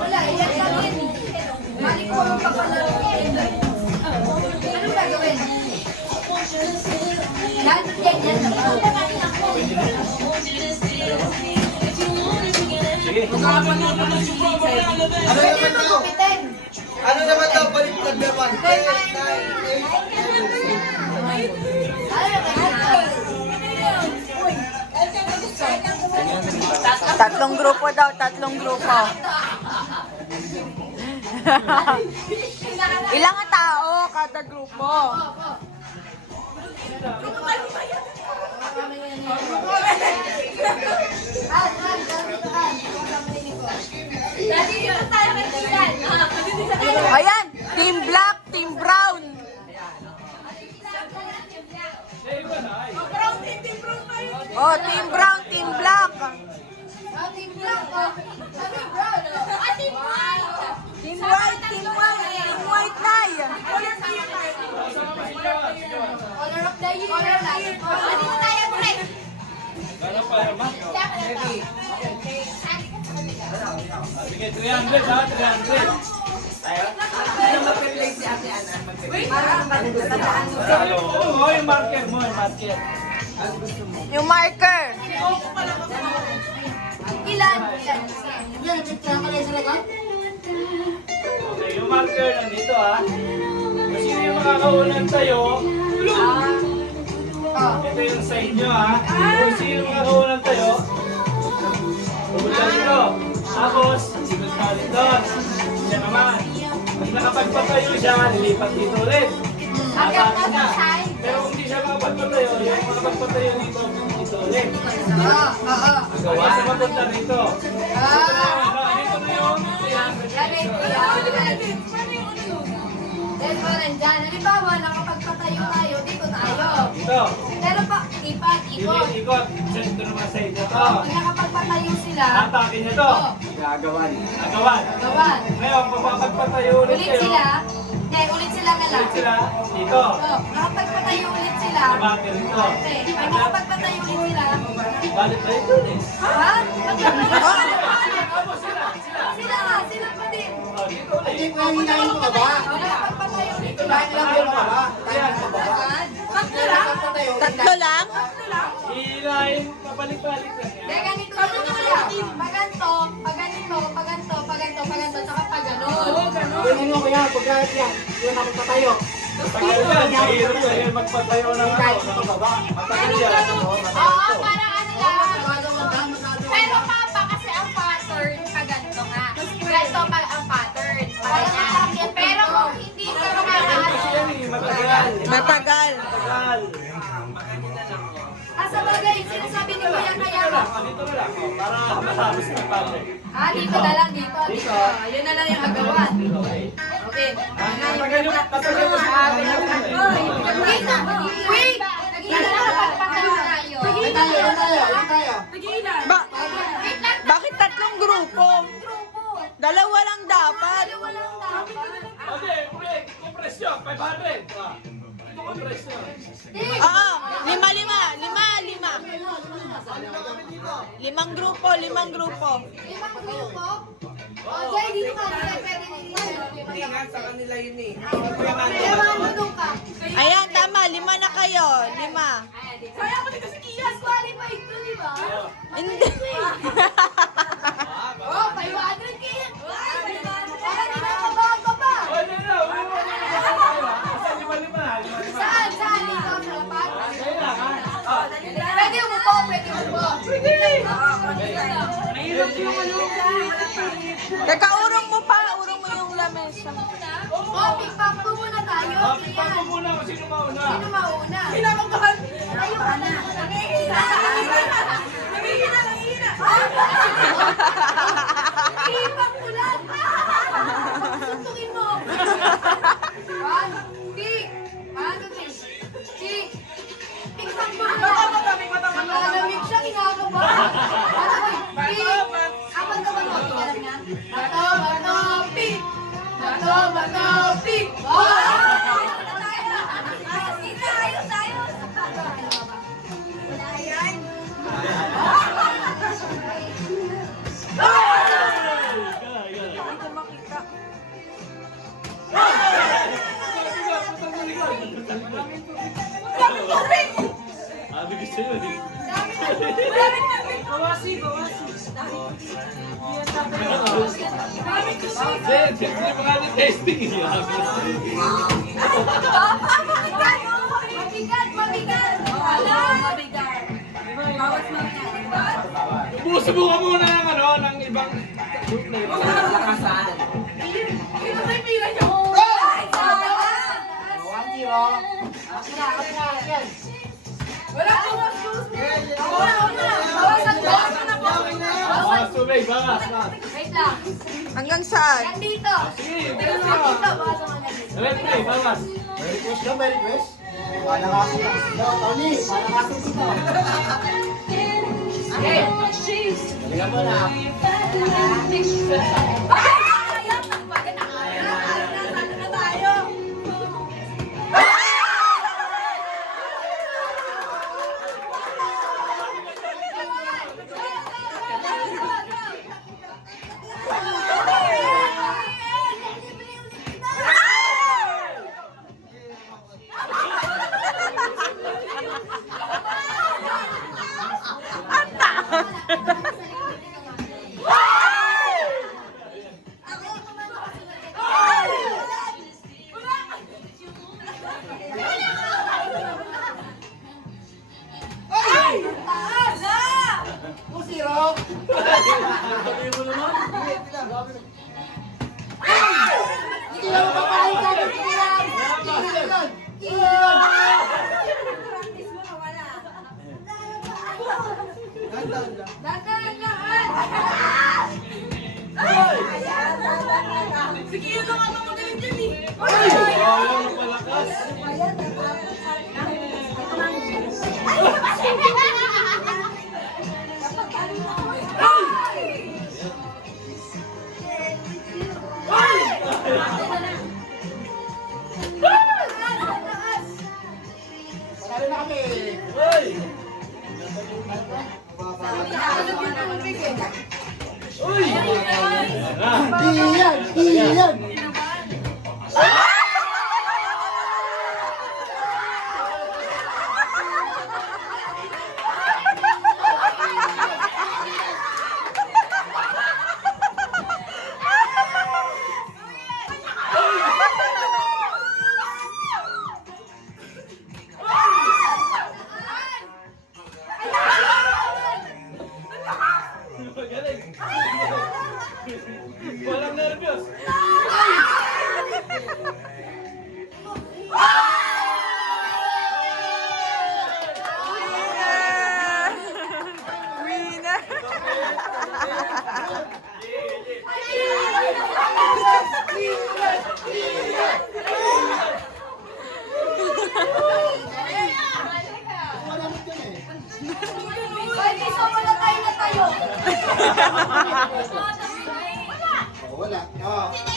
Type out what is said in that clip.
Wala, iyan lang yun. Balik ko ang kapalaro. Anong gagawin? Lahat yan yan. Sige. Ano naman daw baliktad naman? 10, 9, 8, 7. Tatlong grupo daw, tatlong grupo. Ilang tao kada grupo? Ayan, team black, team brown. Oh, team brown, team black. Team black, team brown. Team white. Team white, team white, team white na. Color of the year. Ano mo tayo, pre? Gano'n pa naman? Sige, 300 ha, 300. Oo, yung marker mo, yung marker. Yung marker. Ilan? Okay, yung marker nandito ha. Kung sino yung makakaunang tayo, ito yung sa inyo ha. Kung sino yung makakaunang tayo, pupunta dito. Tapos, sigot ka ulit doon. Siya naman. Pag nakapagpatayo siya, lilipat dito ulit. Napaka niya. Pero kung hindi siya makapagpatayo, yung makapagpatayo dito, dito ulit. Gawa sa mapunta rito. Dito na yung 300. Then, parang dyan. Halimbawa, nakapagpatayo tayo, dito tayo. Dito. Pero pa, ikot. Ikot. Ito naman sa inyo to. Pag nakapagpatayo sila, Atake niya to. Gagawan. Agawan. gawan. Ngayon, kung makapagpatayo ulit Ulit kayo, sila. Hindi, ulit sila nga lang. ulit sila dito. Nakapagpatayo ulit sila. Sa bakit dito. Okay, pag nakapagpatayo ulit sila. Balik tayo dun eh. Ha? Tapos sila. Sila nga, sila pa din. Oh, dito ulit. Hindi ko yung hinahin mo ba? Nakapagpatayo ulit sila. Kahit lang yun ba? Ayan. Tatlo lang? Tatlo lang? Hihilahin, pabalik-balik lang yan. Kaya ganito na lang. Paganto, paganto, tsaka paganon. Yung ano ko yan, pagkakit yan. Yung nakapatayo. Tagal yan. Mahirap na yan magpatayo ng Kahit ano. ito baba. Matagal yan. Oo, parang ano lang. Pero papa, kasi ang pattern, paganto nga. Ganto pa ang pattern. Parang pero kung hindi ka Kasi yan eh, matagal. Matagal. Matagal. sa bagay, sinasabi ni Kuya kaya mo. Dito na lang. Oh, para matapos na pare. Dito na lang, dito. Yun na lang yung agawan. Okay. Okay. Matagal yung matagal yung Wait na! Wait! Nagiging na pagpapalo tayo. Nagigilan. Bakit tatlong grupo? Dalawa lang dapat. Walang dapat. Okay, break. Kompresyon, 500. Ito kompresyon. Oo, lima. Limang grupo. Limang grupo. O, Jay, dito ka. Pwede nila. Sa kanila yun eh. Kaya manunong ka. Ayan, tama. 5 na kayo. 5. Kaya ko kasi Kias qualified to, di ba? Hindi. Oh, 500 Kias. Para di na kabahan ka pa. Oh, no. Saan lima? Saan? Saan? Dito sa lapat? Ayun lang, ha? Pwede umupo, pwede umupo. Teka, urong mo pa. Urong mo yung lamesa. Oh, pick-up po muna tayo. Oh, pick-up mo muna kung sino mauna. Sino mauna? Kinakabahan. Tayo ka na. Nangihina. Pick-up ko lang. Suntukin mo. One, pick. One, two, three. Pick-up mo na. Malamig siya, kinakabahan. Pick. Apat ka ba ito? Tingnan niya. Bato, pick. Bato, pick. Oh! Abi gusto yun eh. Siyempre pa nga ng testing eh. Subukan muna ng ano, ng ibang group na ito. Bawas tubig, bawas. Wait lang. Hanggang saan? Yan dito. Sige, Dito, bawas ang mga Electric, bawas. May request ka, may request? Wala nga ako. No, Tony, wala nga ako dito. Okay. Tingnan mo na. Pusiro! Sabihin mo naman. Hindi lang mapapalitan! Hindi lang! Hindi lang! Ayaw ng palakas. Panalo na kami! Hoy! Uy! Iyan! Iyan! Galing. Walang nervyos. Winner! Malamit yun eh. Pwede sa wala tayo na tayo. Oh, wala. Oh.